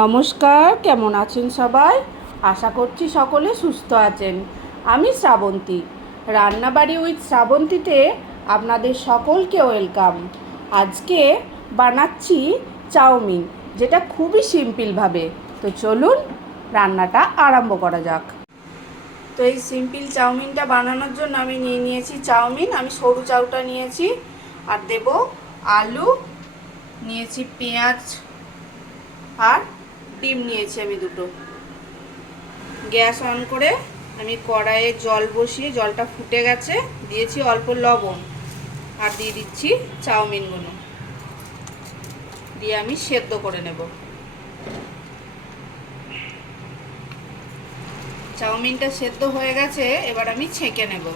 নমস্কার, কেমন আছেন সবাই? আশা করছি সকলে সুস্থ আছেন। আমি শ্রাবন্তী, রান্নাবাড়ি উইথ শ্রাবন্তীতে আপনাদের সকলকে ওয়েলকাম। আজকে বানাচ্ছি চাউমিন, যেটা খুবই সিম্পলভাবে। তো চলুন রান্নাটা আরম্ভ করা যাক। তো এই সিম্পল চাউমিনটা বানানোর জন্য আমি নিয়েছি চাউমিন। আমি সরু চাউটা নিয়েছি, আর দেব আলু নিয়েছি, পেঁয়াজ আর ডিম নিয়েছি আমি দুটো। গ্যাস অন করে আমি কড়াইয়ে জল বসিয়ে, জলটা ফুটে গেছে, দিয়েছি অল্প লবণ আর দিয়ে দিচ্ছি চাউমিনগুলো, দিয়ে আমি সেদ্ধ করে নেব। চাউমিনটা সেদ্ধ হয়ে গেছে, এবার আমি ছেঁকে নেব।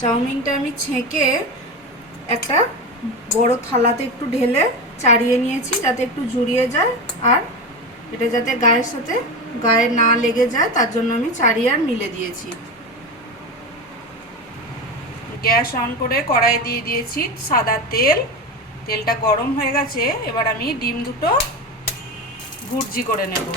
চাউমিনটা আমি ছেঁকে একটা বড় থালাতে একটু ঢেলে চাড়িয়ে নিয়েছি, যাতে একটু জুড়িয়ে যায়, আর এটা যাতে গায়ের সাথে গায়ে না লেগে যায় তার জন্য আমি চাড়িয়ে আর মিলে দিয়েছি। গ্যাস অন করে কড়াই দিয়ে দিয়েছি সাদা তেল। তেলটা গরম হয়ে গেছে, এবার আমি ডিম দুটো ভুর্জি করে নেব।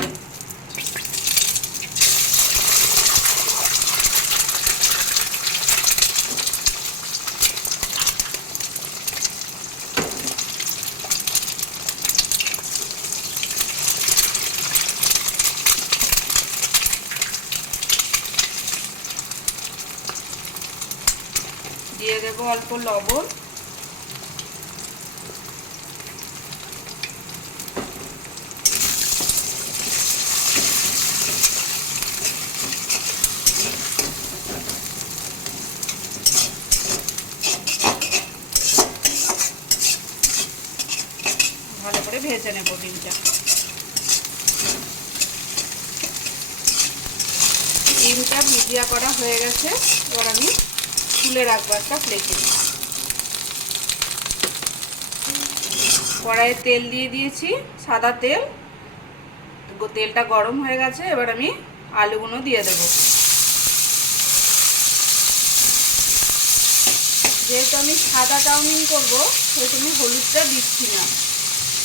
দিয়ে দেব অল্প লবণ, ভালো করে ভেজে নেব ডিমটা। ডিমটা ভুজিয়া করা হয়ে গেছে, এবার আমি তুলে রাখবো একটা প্লেটে। কড়াইয়ে তেল দিয়ে দিয়েছি, সাদা তেল। তেলটা গরম হয়ে গেছে, এবার আমি আলুগুলো দিয়ে দেব। যেহেতু আমি সাদা চাউমিন করবো, সেহেতু আমি হলুদটা দিচ্ছি না।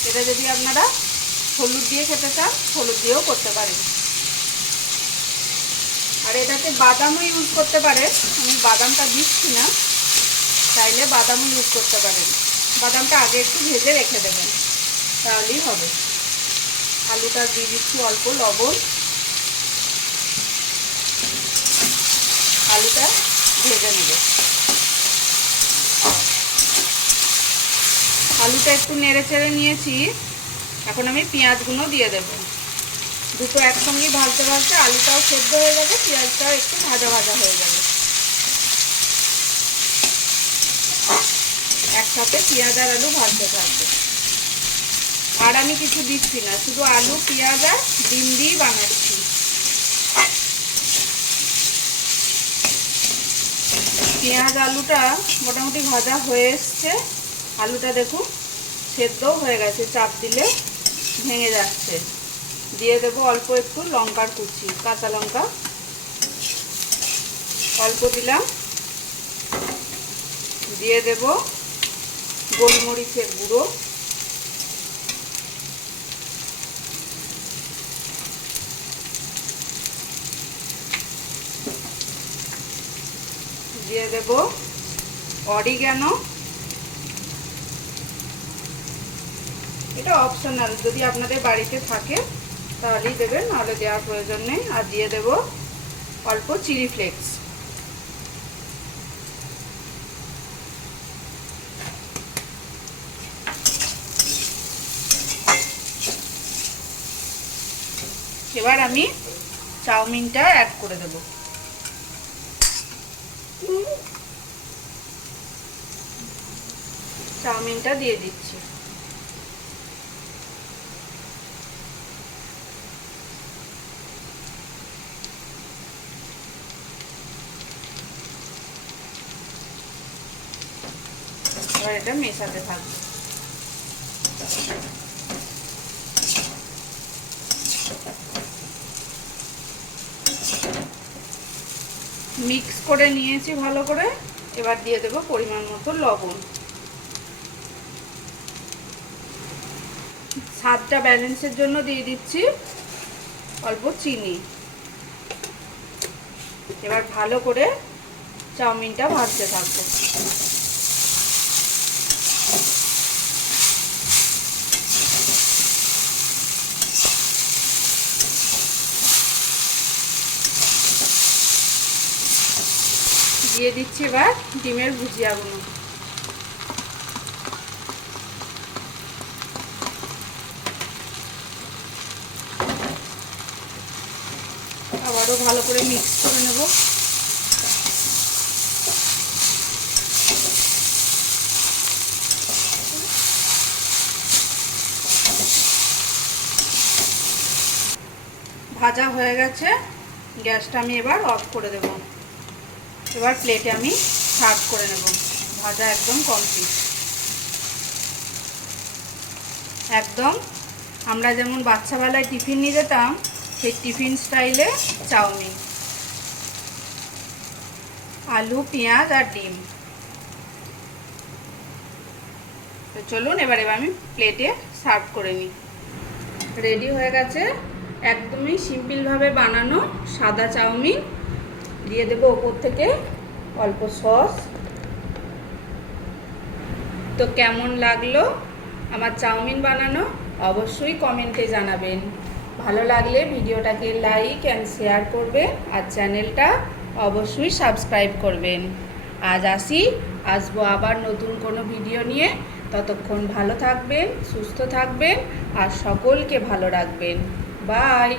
এটা যদি আপনারা হলুদ দিয়ে খেতে চান, হলুদ দিয়েও করতে পারেন, আর এটাতে বাদামও ইউজ করতে পারেন। আমি বাদামটা দিচ্ছি না, চাইলে বাদামও ইউজ করতে পারেন। বাদামটা আগে একটু ভেজে রেখে দেবেন, তাহলেই হবে। আলুটা দিয়ে দিচ্ছি অল্প লবণ, আলুটা ভেজে নেব। আলুটা একটু নেড়ে চেড়ে নিয়েছি, এখন আমি পেঁয়াজগুলো দিয়ে দেব। দুটো একসঙ্গে ভাজতে ভাজতে আলুটাও সেদ্ধ হয়ে যাবে, পেঁয়াজটাও একটু ভাজা ভাজা হয়ে যাবে। একসাথে পেঁয়াজ আর আলু ভাজতে থাকবে। আর আমি কিছু দিচ্ছি না, শুধু আলু, পেঁয়াজ আর ডিম দিয়েই বানাচ্ছি। পেঁয়াজ আলুটা মোটামুটি ভাজা হয়ে এসছে। আলুটা দেখুন সেদ্ধও হয়ে গেছে, চাপ দিলে ভেঙে যাচ্ছে। দিয়ে দেব অল্প একটু লঙ্কার কুচি, কাঁচা লঙ্কা অল্প দিলাম। দিয়ে দেব গোলমরিচের গুঁড়ো, দিয়ে দেব অরিগ্যানো। এটা অপশনাল, যদি আপনাদের বাড়িতে থাকে তাহলেই দেবেন, নাহলে দেওয়ার প্রয়োজন নেই। আর দিয়ে দেব অল্প চিলি ফ্লেক্স। এবার আমি চাউমিনটা অ্যাড করে দেব। চাউমিনটা দিয়ে দিচ্ছি। এবার এটা মেশাতে থাকবো। মিক্স করে নিয়েছি ভালো করে। এবার দিয়ে দেব পরিমাণ মতো লবণ। স্বাদটা ব্যালেন্সের জন্য দিয়ে দিচ্ছি অল্প চিনি। এবার ভালো করে চাউমিনটা ভাজতে থাকবো। দিয়ে দিচ্ছি এবার ডিমের ভুজিয়াগুলো। আবারও ভালো করে মিক্স করে নেব। ভাজা হয়ে গেছে, গ্যাসটা আমি এবার অফ করে দেব। এবার প্লেটে আমি সার্ভ করে নেব। ভাজা একদম কমপ্লিট। একদম আমরা যেমন বাচ্চাবেলায় টিফিন নিয়ে যেতাম সেই টিফিন স্টাইলে চাউমিন, আলু, পেঁয়াজ আর ডিম। তো চলুন এবার আমি প্লেটে সার্ভ করে নিই। রেডি হয়ে গেছে একদমই সিম্পলভাবে বানানো সাদা চাউমিন। দিয়ে দেবো ওপর থেকে অল্প সস। তো কেমন লাগলো আমার চাউমিন বানানো অবশ্যই কমেন্টে জানাবেন। ভালো লাগলে ভিডিওটাকে লাইক অ্যান্ড শেয়ার করবেন আর চ্যানেলটা অবশ্যই সাবস্ক্রাইব করবেন। আজ আসি, আসবো আবার নতুন কোনো ভিডিও নিয়ে। ততক্ষণ ভালো থাকবেন, সুস্থ থাকবেন আর সকলকে ভালো রাখবেন। বাই।